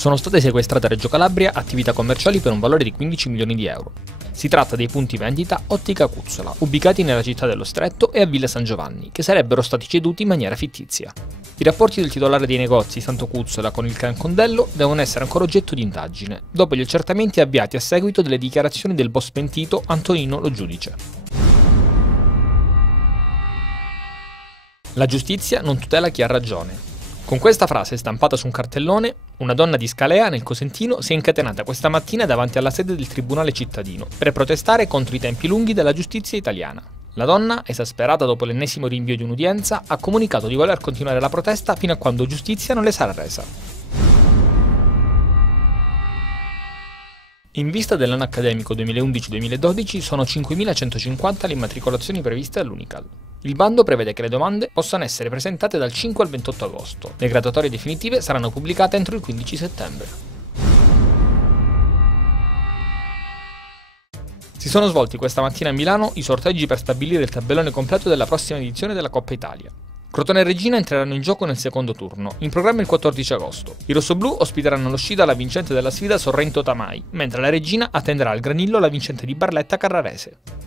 Sono state sequestrate a Reggio Calabria attività commerciali per un valore di 15 milioni di euro. Si tratta dei punti vendita Ottica Cuzzola, ubicati nella città dello Stretto e a Villa San Giovanni, che sarebbero stati ceduti in maniera fittizia. I rapporti del titolare dei negozi Santo Cuzzola con il clan Condello devono essere ancora oggetto di indagine, dopo gli accertamenti avviati a seguito delle dichiarazioni del boss pentito Antonino Lo Giudice. La giustizia non tutela chi ha ragione. Con questa frase stampata su un cartellone, una donna di Scalea, nel Cosentino, si è incatenata questa mattina davanti alla sede del Tribunale cittadino per protestare contro i tempi lunghi della giustizia italiana. La donna, esasperata dopo l'ennesimo rinvio di un'udienza, ha comunicato di voler continuare la protesta fino a quando giustizia non le sarà resa. In vista dell'anno accademico 2011-2012 sono 5.150 le immatricolazioni previste all'Unical. Il bando prevede che le domande possano essere presentate dal 5 al 28 agosto. Le graduatorie definitive saranno pubblicate entro il 15 settembre. Si sono svolti questa mattina a Milano i sorteggi per stabilire il tabellone completo della prossima edizione della Coppa Italia. Crotone e Reggina entreranno in gioco nel secondo turno, in programma il 14 agosto. I rossoblù ospiteranno lo Scida la vincente della sfida Sorrento-Tamai, mentre la Reggina attenderà al Granillo la vincente di Barletta-Carrarese.